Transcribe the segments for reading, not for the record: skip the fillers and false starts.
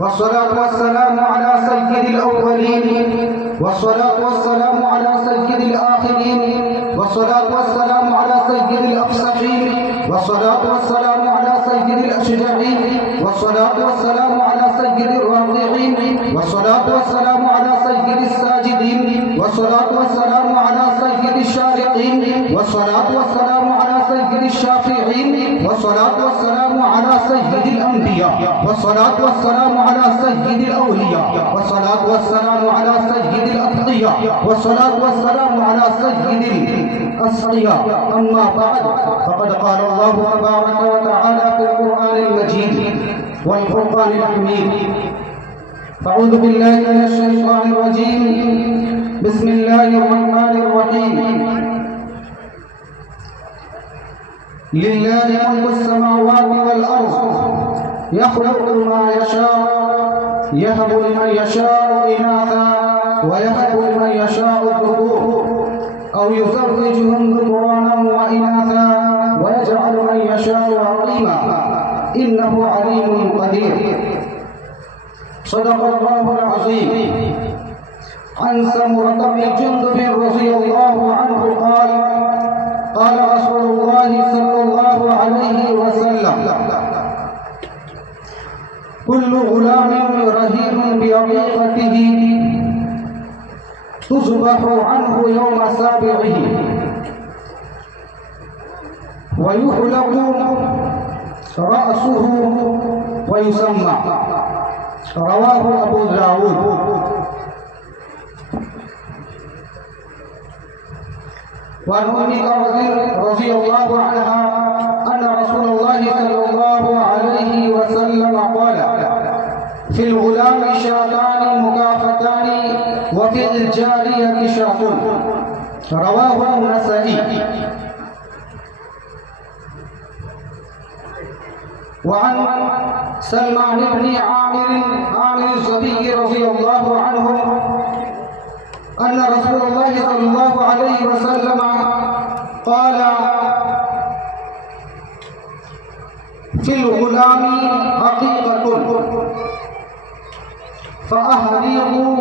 والصلاة والسلام على سيد الأولين والصلاة والسلام على سيد الآخرين والصلاة والسلام على سيد الأفصحين والصلاة والسلام على سيد الأشجعين والصلاة والسلام على سيد الراضعين والصلاة والسلام على سيد الساجدين والصلاة والسلام على سيد الشارقين والصلاة والسلام على سيد الشافعين والصلاة والسلام على سيد الأنبياء والصلاة والسلام على سيد الأولياء والصلاة والسلام على سيد الأتقياء والصلاة والسلام على سيد الأسقياء. أما بعد، فقد قال الله تبارك وتعالى في القرآن المجيد والفرقان الحميد: أعوذ بالله من الشيطان الرجيم، بسم الله الرحمن الرحيم. لله ملك السماوات والأرض يخلق ما يشاء يهب لمن يشاء إناثا ويهب لمن يشاء الذكور أو يزوجهم ذكرانا وإناثا ويجعل من يشاء عقيما إنه عليم قدير. صدق الله العظيم. عن سمرة بن جندب رضي الله عنه قال: قال رسول الله صلى الله عليه وسلم: كل غلام رهين بعقيقته تذبح عنه يوم سابعه ويحلق رأسه ويسمى. رواه أبو داود. وعن أم رضي الله عنها أن رسول الله صلى الله عليه وسلم قال: في الغلام شاتان مكافتان وفي الجارية شاة. رواه النسائي. وعن سلمان بن عامر الزبي رضي الله عنه أن رسول الله صلى الله عليه وسلم قال: في الغلام عقيقة فأهريقوا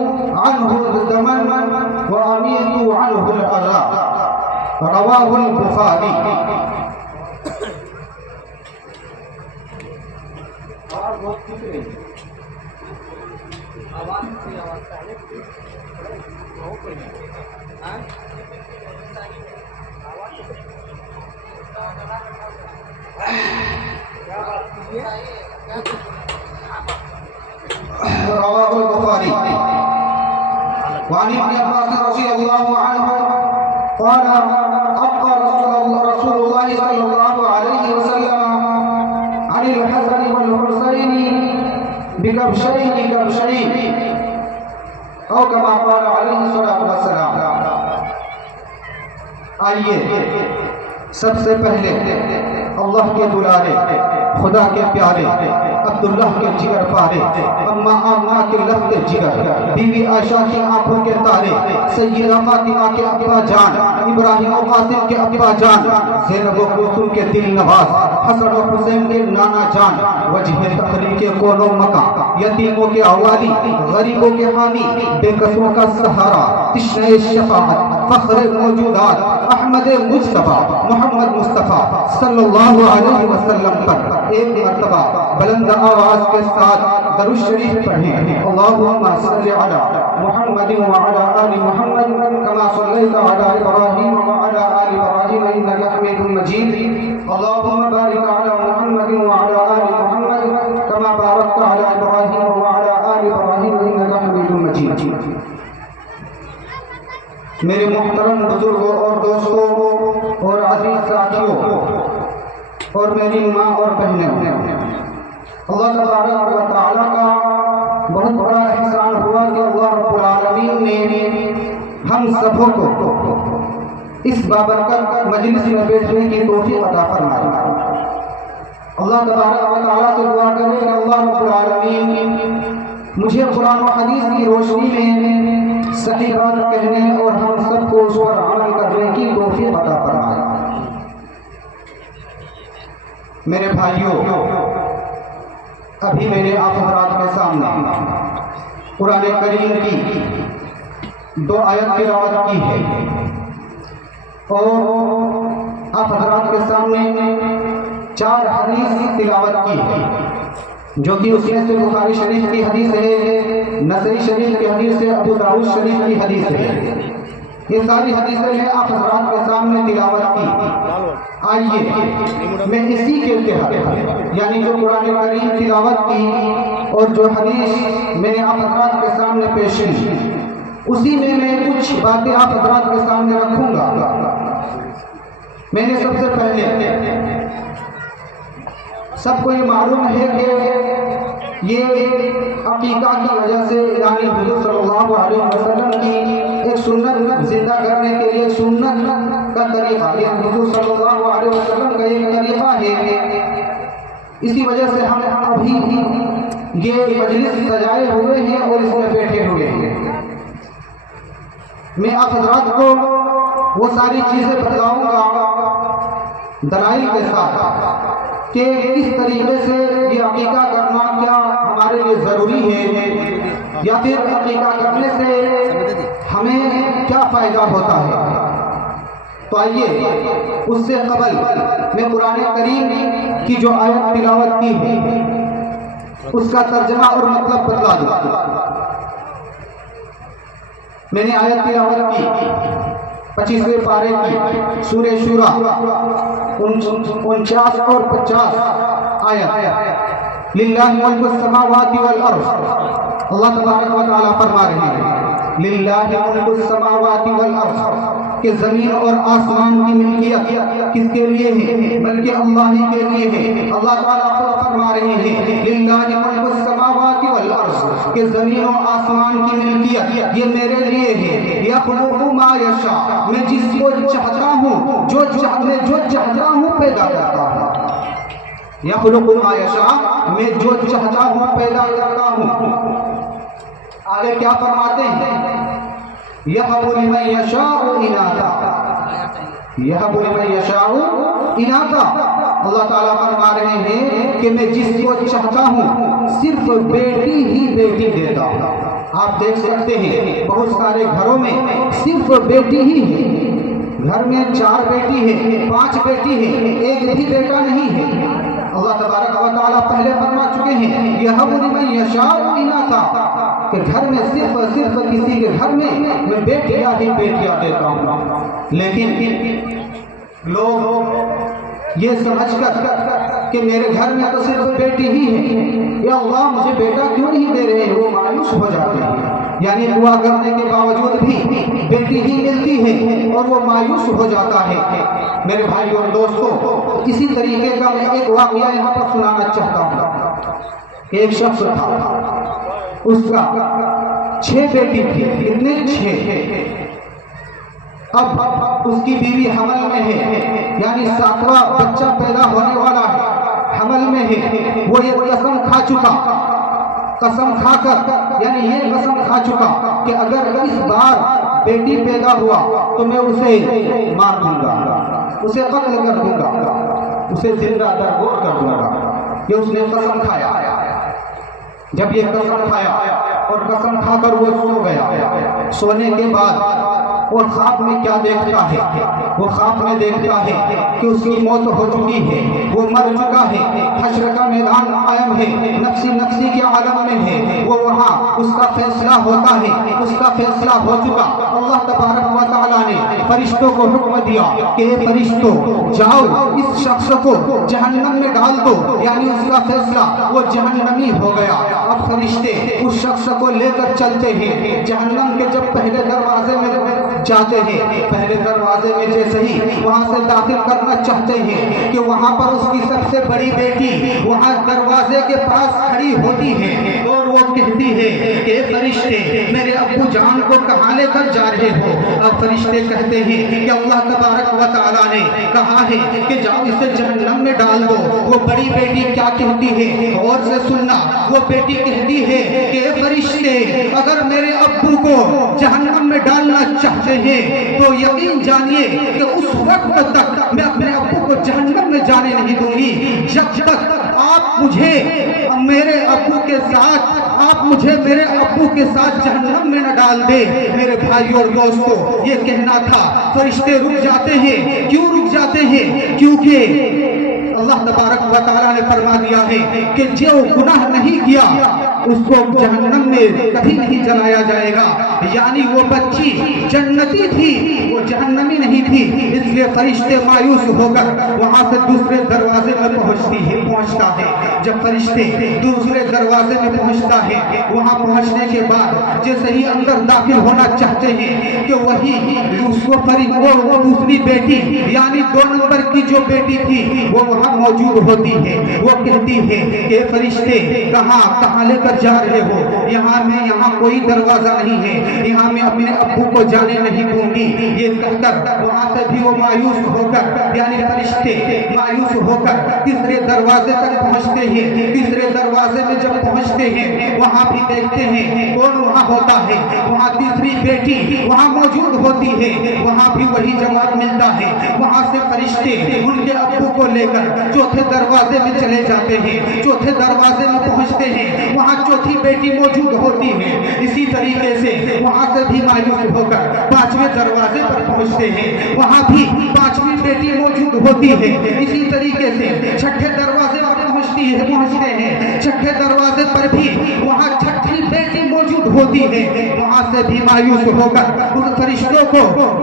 عنه الدما وأميتوا عنه الأذى. رواه البخاري. رواه البخاري. وعن ابن عباس رضي الله عنه قال: أبقى رسول الله صلى الله عليه وسلم عن الحسن والحسين بكبشين أو كما قال عليه الصلاة والسلام. آئیے سب سے پہلے اللہ کے دلارے، خدا کے پیارے، عبداللہ کے جگر پارے، اما آمنہ کے لفظ جگر، بیوی عائشہ کی آنکھوں کے تارے، سیدہ فاطمہ کے ابا جان، ابراہیم و قاسم کے ابا جان، زینب و کلثوم کے دل نواز، حسن و حسین کے نانا جان، وجہ تقریب کے کونوں مکان، یتیموں کے حوالی، غریبوں کے حامی، بے کسوں کا سہارا، تشنہ شفاعت، فخر موجودات، احمد مجتبی محمد مصطفیٰ صلی اللہ علیہ وسلم پر ایک مرتبہ بلند آواز کے ساتھ درود شریف پڑھیں. اللہم صلی علی محمد وعلی آل محمد کما صلیت علی ابراہیم وعلی آل ابراہیم انک حمید مجید. اللہم بارک علی محمد وعلی آل محمد کما بارکت علی ابراہیم وعلی آل ابراہیم انک حمید مجید. میرے محترم بزرگوں اور دوستوں اور عزیز ساتھیوں اور میری ماں اور بہنیں، اللہ تبارک و تعالیٰ کا بہت بڑا احسان ہوا کہ اللہ رب العالمین نے ہم سبوں کو اس بابرکت مجلس میں بیٹھنے کی توفیق عطا فرمائی. اللہ تبارک و تعالیٰ سے دعا کریں کہ اللہ رب العالمین مجھے قرآن و حدیث کی روشنی میں صحیح بات کہنے اور ہم سب کو اس پر عمل کرنے کی توفیق عطا فرمائے. میرے بھائیوں، ابھی میں نے آپ حضرات کے سامنے قرآن کریم کی 2 آیت تلاوت کی ہے اور آپ حضرات کے سامنے 4 حدیث تلاوت کی ہے، جو کہ اس میں سے بخاری شریف کی حدیث ہے، نسائی شریف کی حدیث ہے، ابو داؤد شریف کی حدیث ہے۔ یہ ساری حدیثیں ہیں آپ حضرات کے سامنے تلاوت کی۔ آئیے میں اسی کے تحت یعنی جو قرآن کریم تلاوت کی اور جو حدیث میں نے آپ حضرات کے سامنے پیش کی، اسی میں کچھ باتیں آپ حضرات کے سامنے رکھوں گا۔ میں نے سب سے پہلے سب کو یہ معلوم ہے کہ یہ عقیقہ کی وجہ سے یعنی حضور صلی اللہ علیہ وسلم کی ایک سنت زندہ کرنے کے لیے سنت کا طریقہ، یہ حضور صلی اللہ علیہ وسلم کا ایک طریقہ ہے۔ اسی وجہ سے ہم ابھی یہ مجلس سجائے ہوئے ہیں اور اس میں بیٹھے ہوئے ہیں۔ میں آپ حضرات کو وہ ساری چیزیں بتلاؤں گا دلائل کے ساتھ کہ کس طریقے سے یہ عقیقہ کرنا کیا ہمارے لیے ضروری ہے یا پھر عقیقہ کرنے سے ہمیں کیا فائدہ ہوتا ہے۔ تو آئیے اس سے قبل میں قرآن کریم کی جو آیت تلاوت کی ہے اس کا ترجمہ اور مطلب بتلا دوں۔ میں نے آیت تلاوت کی 25ویں پارے کی سورہ شورا 49 اور 50 آیت، للہ ملک السماوات والارض، اللہ تبارک و تعالیٰ فرما رہے ہیں للہ ملک السماوات والارض کہ زمین اور آسمان کی ملکیت کس کے لیے ہے؟ بلکہ اللہ ہی کے لیے ہے۔ اللہ تعالیٰ خود فرما رہے ہیں للہ ملک السماوات والارض کہ زمین اور آسمان کی ملکیت یہ میرے لیے ہے۔ یخلق ما یشاء میں جس کو چاہتا ہوں جو چاہتا ہوں پیدا کرتا ہوں۔ یخلق ما یشاء میں جو چاہتا ہوں پیدا کرتا ہوں۔ آگے کیا فرماتے ہیں؟ یَهَبُ لِمَن یَشَاءُ إِنَاثًا، یَهَبُ لِمَن یَشَاءُ إِنَاثًا، اللہ تعالیٰ فرما رہے ہیں کہ میں جس کو چاہتا ہوں صرف بیٹی ہی بیٹی دیتا ہوں۔ آپ دیکھ سکتے ہیں بہت سارے گھروں میں صرف بیٹی ہی ہے، گھر میں 4 بیٹی ہے، 5 بیٹی ہے، ایک بھی بیٹا نہیں ہے۔ اللہ تبارک و تعالیٰ پہلے فرما چکے ہیں یَهَبُ لِمَن یَشَاءُ إِنَاثًا کہ گھر میں صرف کسی کے گھر میں بیٹیاں ہی بیٹیاں دیتا ہوں۔ لیکن لوگ یہ سمجھ کر کہ میرے گھر میں تو صرف بیٹی ہی ہے، یا اللہ مجھے بیٹا کیوں نہیں دے رہے ہیں، وہ مایوس ہو جاتے ہیں۔ یعنی دعا کرنے کے باوجود بھی بیٹی ہی ملتی ہے اور وہ مایوس ہو جاتا ہے۔ میرے بھائی اور دوستو، اسی طریقے کا میں ایک واقعہ یہاں پر سنانا چاہتا ہوں۔ ایک شخص تھا، اس کا 6 بیٹی تھی، کتنے 6۔ اب اس کی بیوی حمل میں ہے، یعنی 7واں بچہ پیدا ہونے والا ہے، حمل میں ہے۔ وہ یہ قسم کھا چکا، قسم کھا کر یعنی یہ قسم کھا چکا کہ اگر اس بار بیٹی پیدا ہوا تو میں اسے مار دوں گا، اسے قتل کر دوں گا، اسے زندہ درگور کر دوں گا۔ یہ اس نے قسم کھایا۔ جب یہ قسم کھایا اور قسم کھا کر وہ سو گیا، سونے کے بعد وہ خواب میں کیا دیکھتا ہے؟ وہ خواب میں دیکھتا ہے کہ اس کی موت ہو چکی ہے، وہ مر چکا ہے، حشر کا میدان قائم ہے، نفسی کے عالم میں ہے، وہ وہاں اس کا فیصلہ ہوتا ہے، اس کا فیصلہ ہو چکا۔ اللہ تبارک و تعالیٰ نے فرشتوں کو حکم دیا کہ اے فرشتوں جاؤ اس شخص کو جہنم میں ڈال دو، یعنی اس کا فیصلہ وہ جہنمی ہو گیا۔ اب فرشتے اس شخص کو لے کر چلتے ہیں جہنم کے، جب پہلے دروازے میں جاتے ہیں، پہلے دروازے میں جیسے ہی وہاں سے داخل کرنا چاہتے ہیں کہ وہاں پر اس کی سب سے بڑی بیٹی وہاں دروازے کے پاس کھڑی ہوتی ہے اور وہ کہتی ہے کہ فرشتے میرے ابو جان کو کو کہاں لے کر جا رہے ہو؟ اب فرشتے کہتے ہیں کہ اللہ تبارک و تعالیٰ نے کہا ہے کہ جاؤ اسے جہنم میں ڈال دو۔ وہ بڑی بیٹی کیا کہتی ہے؟ اور سے سننا، وہ بیٹی کہتی ہے کہ اے فرشتے، اگر میرے ابو کو جہنم میں ڈالنا چاہتے ہیں تو یقین جانیے کہ اس وقت تک میں اپنے ابو کو جہنم میں جانے نہیں دوں گی جب تک آپ مجھے میرے ابو کے ساتھ جہنم میں نہ ڈال دے۔ میرے بھائیوں اور دوستو، یہ کہنا تھا۔ فرشتے رک جاتے ہیں۔ کیوں رک جاتے ہیں؟ کیونکہ اللہ تبارک و تعالیٰ نے فرما دیا ہے کہ جو گناہ نہیں کیا اس کو جہنم میں کبھی نہیں جلایا جائے گا۔ یعنی وہ بچی جنتی تھی، وہ جہنمی نہیں تھی۔ اس لیے فرشتے مایوس ہو کر وہاں سے دوسرے دروازے میں پہنچتا ہے۔ جب فرشتے دوسرے دروازے میں پہنچتا ہے، وہاں پہنچنے کے بعد جیسے ہی اندر داخل ہونا چاہتے ہیں کہ وہی وہ دوسری بیٹی یعنی 2 نمبر کی جو بیٹی تھی وہ وہاں موجود ہوتی ہے۔ وہ کہتی ہے کہ فرشتے کہاں لے کر جا رہے ہو؟ یہاں کوئی دروازہ نہیں ہے، یہاں میں اپنے ابو کو جانے نہیں دوں گی۔ یہ کہہ کر وہاں سے بھی وہ مایوس ہو کر یعنی فرشتے مایوس ہو کر تیسرے دروازے تک پہنچتے ہیں۔ تیسرے دروازے میں جب پہنچتے ہیں وہاں بھی دیکھتے ہیں کون وہاں ہوتا ہے۔ وہاں تیسری بیٹی وہاں موجود ہوتی ہے، وہاں بھی وہی جواب ملتا ہے۔ وہاں سے فرشتے ان کے ابو کو لے کر چوتھے دروازے میں چلے جاتے ہیں۔ چوتھے دروازے میں پہنچتے ہیں، وہاں چوتھی بیٹی موجود ہوتی ہے۔ اسی طریقے سے وہاں سے بھی مایوس ہو کر 5ویں دروازے پر پہنچتے ہیں، وہاں بھی 5ویں بیٹی موجود ہوتی ہے۔ اسی طریقے سے 6ٹھے دروازے پر پہنچتے ہیں، 6ٹھے دروازے پر بھی وہاں 6ٹھی بیٹی موجود ہوتی ہے۔ وہاں سے بھی مایوس ہو کر ان فرشتوں کو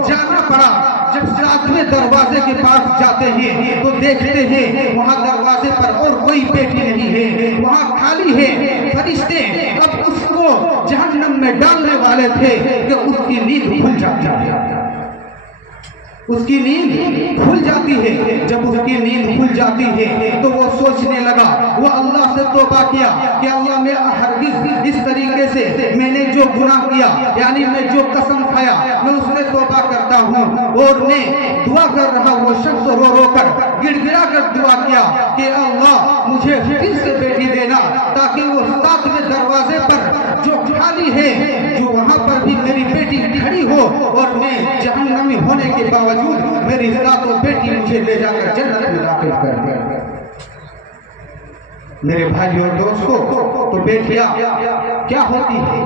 جانا پڑا۔ جب 7ویں دروازے کے پاس جاتے ہیں تو دیکھتے ہیں وہاں دروازے پر اور کوئی بیٹی نہیں ہے، وہاں خالی ہے۔ فرشتے اب اس کو جہنم میں ڈالنے والے تھے کہ اس کی نیند کھل جاتی ہے۔ اس کی نیند کھل جاتی ہے۔ جب اس کی نیند کھل جاتی ہے تو وہ سوچنے لگا، وہ اللہ سے توبہ کیا کہ اللہ میں ہرگز اس طریقے سے میں نے جو گناہ کیا یعنی میں جو قسم کھایا میں اس میں توبہ کرتا ہوں۔ اور میں دعا کر رہا، وہ شخص رو کر گڑ گڑا کر دعا کیا کہ اللہ مجھے پھر سے بیٹی دینا تاکہ وہ 7ویں دروازے پر جو خالی ہے جو وہاں پر بھی میری بیٹی کھڑی ہو اور میں جہنمی ہونے کے باوجود میری ذات و بیٹی مجھے لے جا کر جنت میں داخل کر دے۔ میرے بھائیوں اور دوستوں، تو بیٹیاں کیا ہوتی ہے؟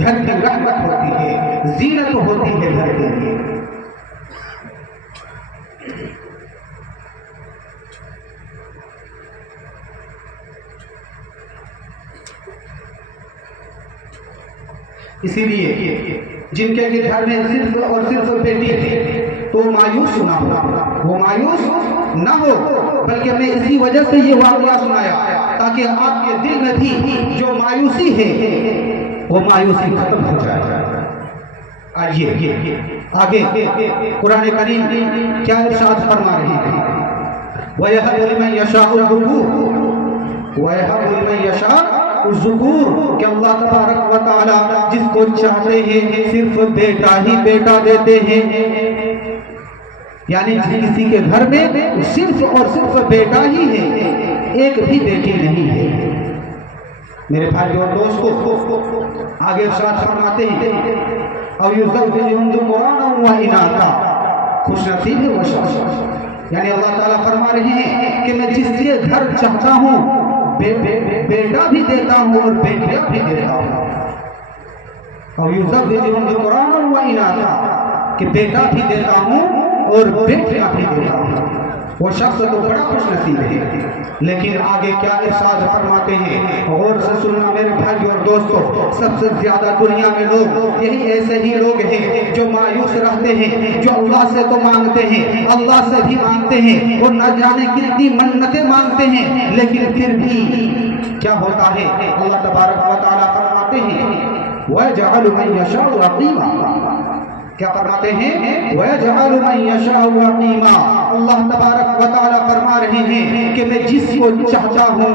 گھر کی رحمت ہوتی ہے، زینت ہوتی ہے گھر کے لیے۔ اسی لیے جن کے گھر میں صرف اور صرف بیٹی ہے تو مایوس نہ ہو، وہ مایوس نہ ہو، بلکہ میں اسی وجہ سے یہ واقعہ سنایا تاکہ آپ کے دل میں بھی جو مایوسی ہے وہ مایوسی ختم ہو جائے۔ آئیے آگے قرآن کریم کیا ارشاد فرما رہی ہے؟ وَيَهَبُ لِمَن يَشَاءُ الذُّكُورَ وَيَهَبُ لِمَن يَشَاءُ الذُّكُورَ کہ اللہ تبارک و تعالی جس کو چاہتے ہیں صرف بیٹا ہی بیٹا دیتے ہیں۔ یعنی کسی کے گھر میں صرف اور صرف بیٹا ہی ہے، ایک بھی بیٹی نہیں ہے۔ میرے بھائی اور دوستو، آگے ارشاد فرماتے ہیں اور یزوجہم ذکرانا و اناثا، خوش نصیب ہے وہ شخص، یعنی اللہ تعالیٰ فرما رہے ہیں کہ میں جس کے گھر چاہتا ہوں بیٹا بھی دیتا ہوں اور بیٹیاں بھی دیتا ہوں۔ اور یزوجہم ذکرانا و اناثا کہ بیٹا بھی دیتا ہوں اور بیٹیاں بھی دیتا ہوں۔ وہ شخص تو بڑا خوش نصیب ہے۔ لیکن آگے کیا ارشاد فرماتے ہیں؟ غور سے سننا میرے بھائی اور دوستو، سب سے زیادہ دنیا میں لوگ یہی ایسے ہی لوگ ہیں جو مایوس رہتے ہیں، جو اللہ سے تو مانگتے ہیں، اللہ سے بھی مانگتے ہیں اور نہ جانے کتنی منتیں مانگتے ہیں، لیکن پھر بھی کیا ہوتا ہے؟ اللہ تبارک و تعالیٰ فرماتے ہیں وَيَجْعَلُ مَن يَشَاءُ عَقِيمًا، کیا فرماتے ہیں؟ وَيَجْعَلُ مَن يَشَاءُ عَقِيمًا، اللہ تبارک و تعالیٰ فرما رہے ہیں کہ میں جس کو چاہتا ہوں